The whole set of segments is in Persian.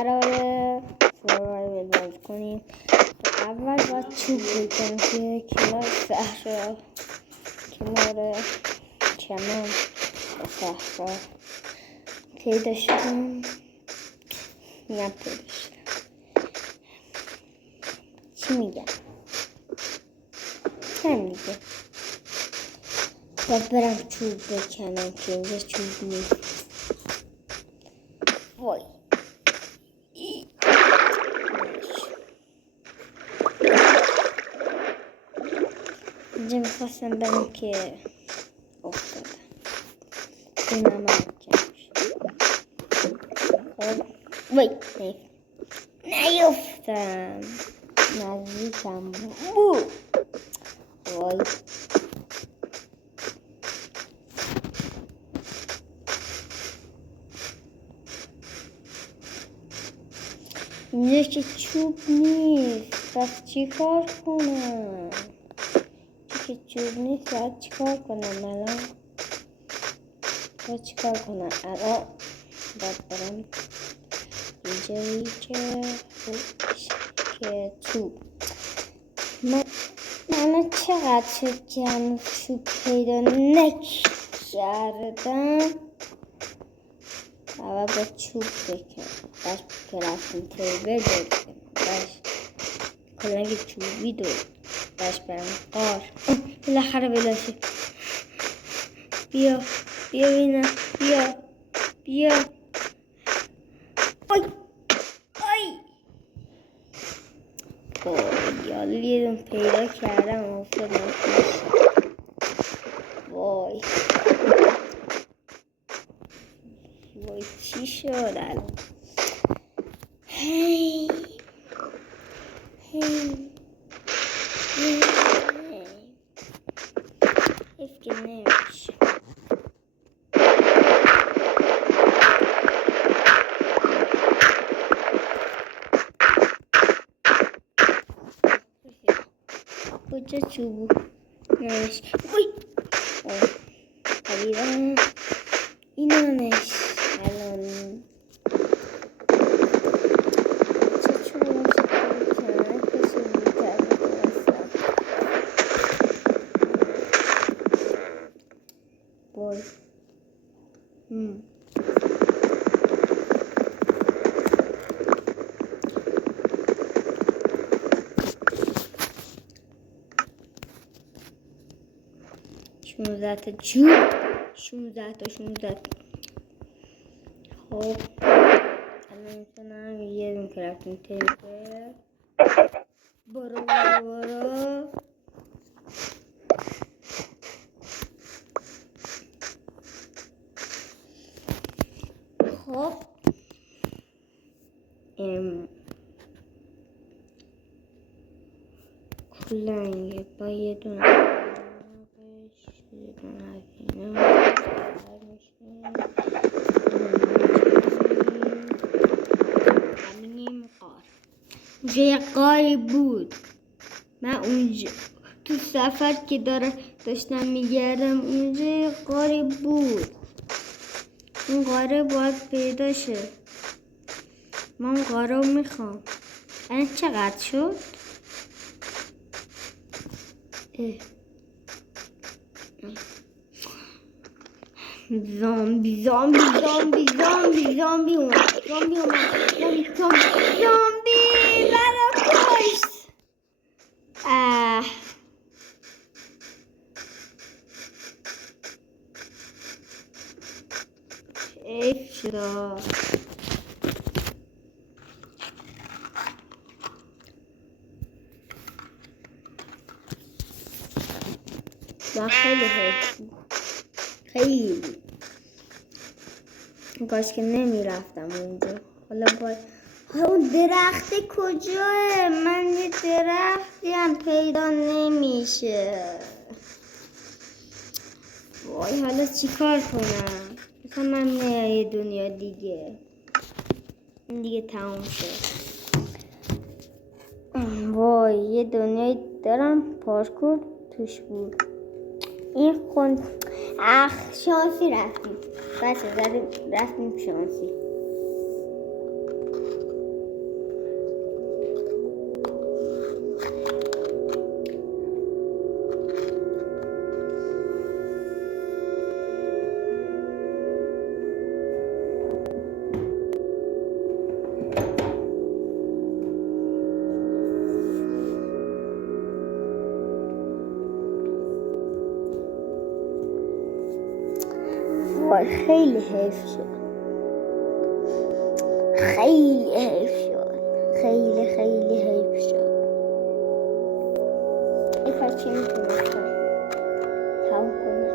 قراره سروایول بازی کنیم. اول باید چوب بکنیم که کنار صحرا، کنار چمن و صحرا پیدا شدم. نه پیدا شدم، چی میگم؟ هم دیگه باید برم چوب بکنم که اینجا چوب نیست. وای اینجا میخواستم برم که افتادم. اینم هم کمش. خب وای نیفتم، نزدیکم بود. وای اینجا که چوب نیست، پس چی کار کنم؟ که چوب نیست باید چی کار کنم الان؟ باید چی کار کنم الان؟ باید برم اینجایی که چوب. من چقدر شد که هنوز چوب پیدا نکردم. اول با چوب بکنم، باش کرفتیم تیبل داریم، باش کلنگ چوبی داریم، باش برم قار. بالاخره بلاشه. بیا بینم، بیا آی یالا یه دون پیدا کردم و افتادم. وای چی شد الان؟ هی حیف که نمیشه. کجا چوبو نمیشه؟ خریدم این همش الان چه چوبو میشه کنن کسی بودر بکنستم. بای 16 تا چوب، 16 تا. خب الان میتونم یه دون کرافتینگ تیبل. برو خب کلنگ با یه دونه اونجا یه قاری بود. من اونجا تو سفر که داشتم میگردم اونجا یه قاری بود. اون قاره باید پیدا شه. من اون قاره رو میخوام. الان چقدر شد؟ زامبی برا کشت. حیف شد. خیلی حیف، خیلی کاش که نمیرفتم اونجا. حالا باید اون درخت کجاه؟ من یه درختی هم پیدا نمیشه. وای حالا چی کار کنم؟ مثلا من یه دنیا دیگه، این دیگه تموم شد. وای یه دنیای دارم پارکور توش بود. این خون شانسی رفتیم. بچه رفتیم شانسی. خیلی حیف شد. خیلی حیف شد. خیلی حیف شد. ای کاش چی میتونستم تموم کنم.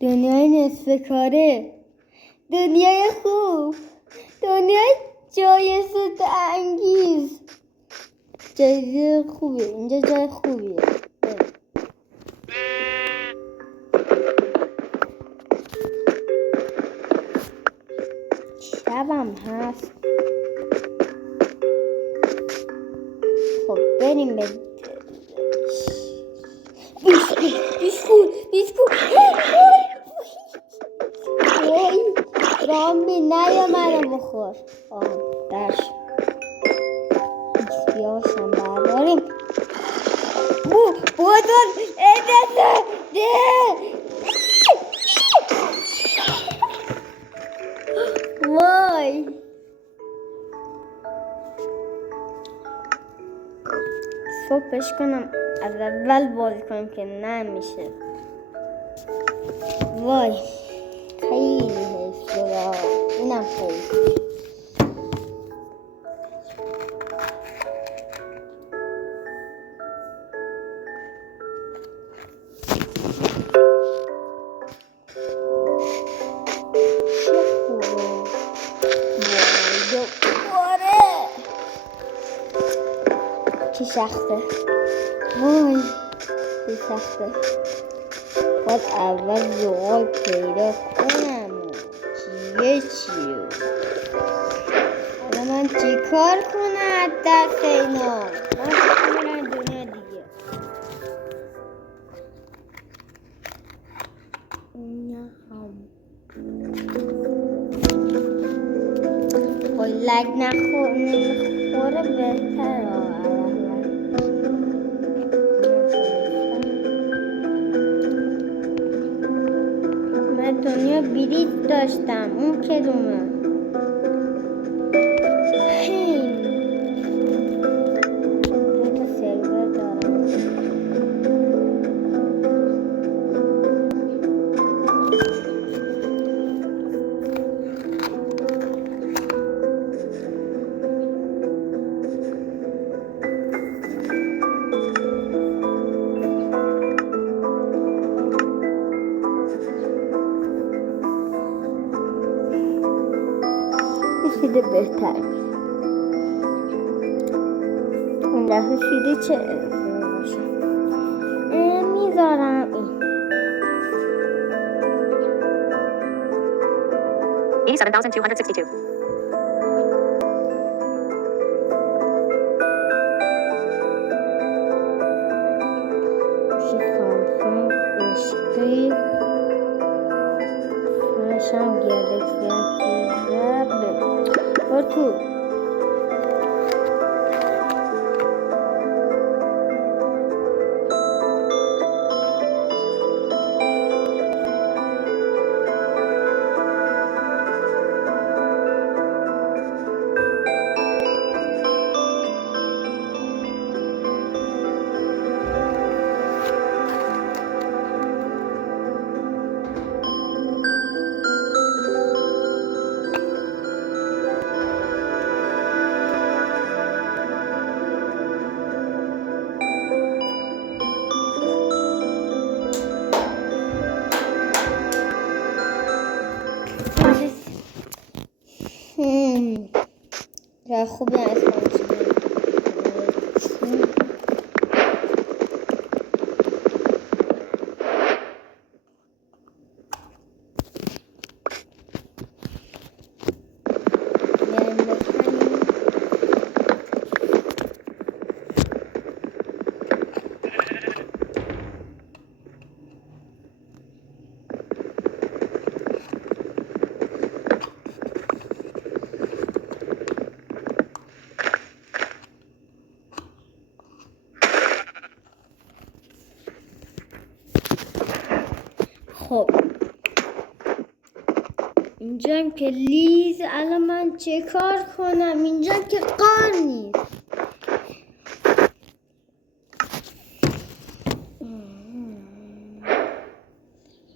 دنیای نصف کاره، دنیای خوب، دنیای جایزه انگیز. جایزه خوبیه، اینجا جای خوبیه. شبم هست. خب بریم به بیسکوت. وای رامبی نیا منو بخور. درش بیاشم برداریم. بودن ادسه وای صبحش کنم از اول بازی کنم که نمیشه. وای خیلی حیف شد. اینم خیلی چه سخته. وای چه سخته. باید اول زغال پیدا کنم. چیه حالا من چی کار کنم دست اینا. من کنم دنیا دیگه. وای لگ نمیخوره بهتر. دنیا بلیط داشتم اون کدومه؟ دو تا سرور دارم. فیده بهتر اون دفعه فیده چه باشه میذارم این 87,262. سامسونگ اشکی فرشم گلکسی تو جای خوبی هست. خب اینجام که لیز. الان من چه کار کنم؟ اینجام که قار نیست.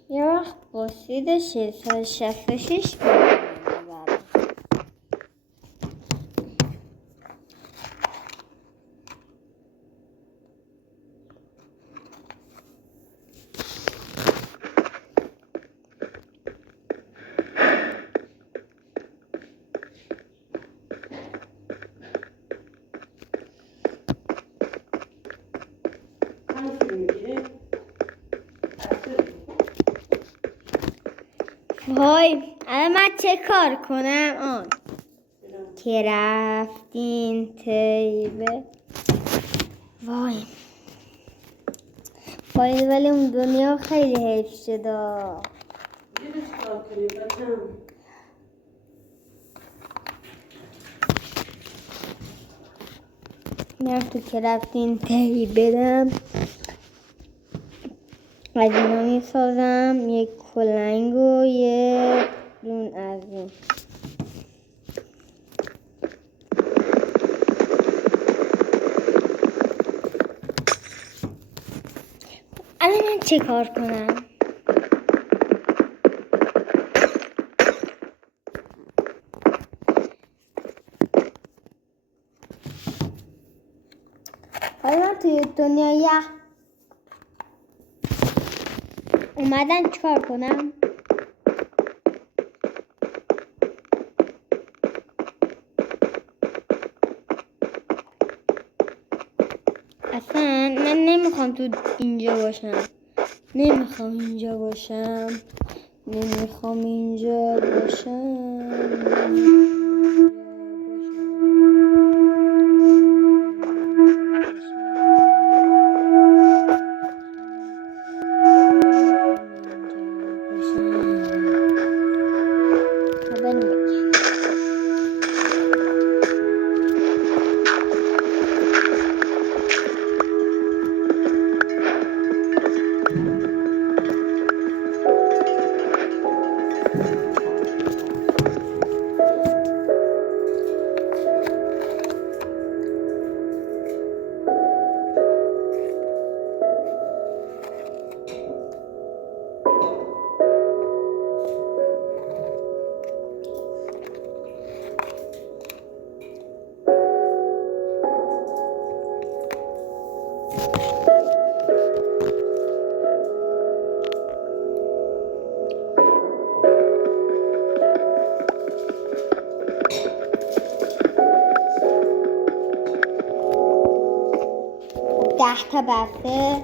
یه وقت بسید 666 وای الان من چه کار کنم؟ که رفتین تیبه. وای ولی اون دنیا خیلی حیف شده. میرم تو که رفتین تیبه برم. از اینا میسازم یک کلنگ و یک دون از این. الان من چه کار کنم؟ حالا من توی دنیا یخ اومدن چیکار کنم؟ اصلا من نمیخوام تو اینجا باشم. نمیخوام اینجا باشم. تا بسته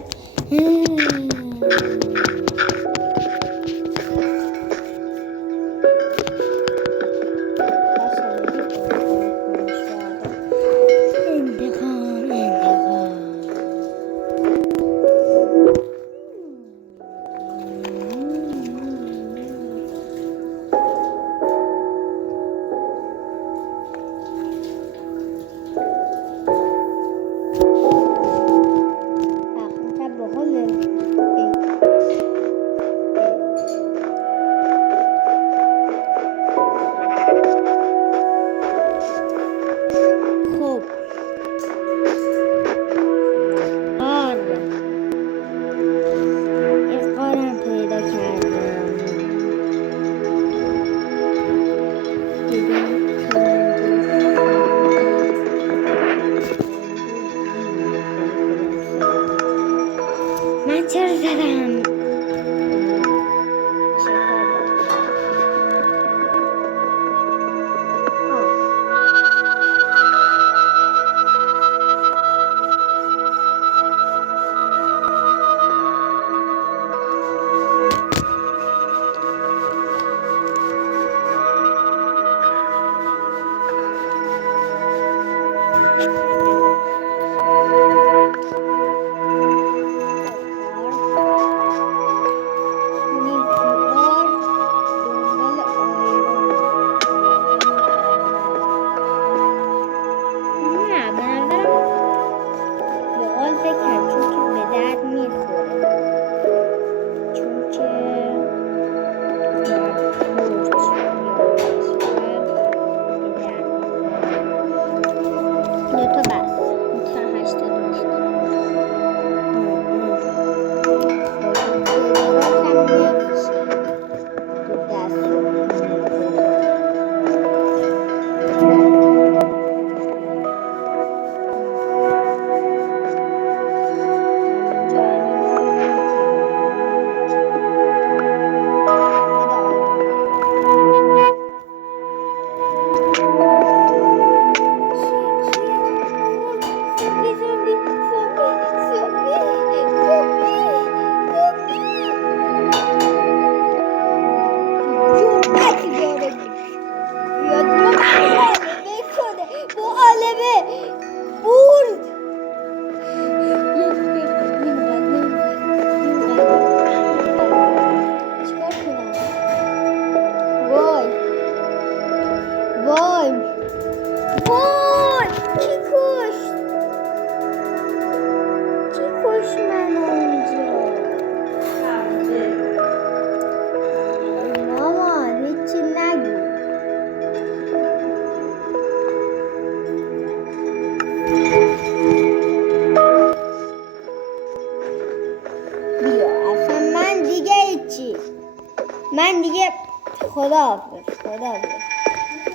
من دیگه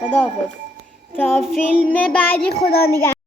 خداحافظ تا فیلم بعدی. خدا نگهدار.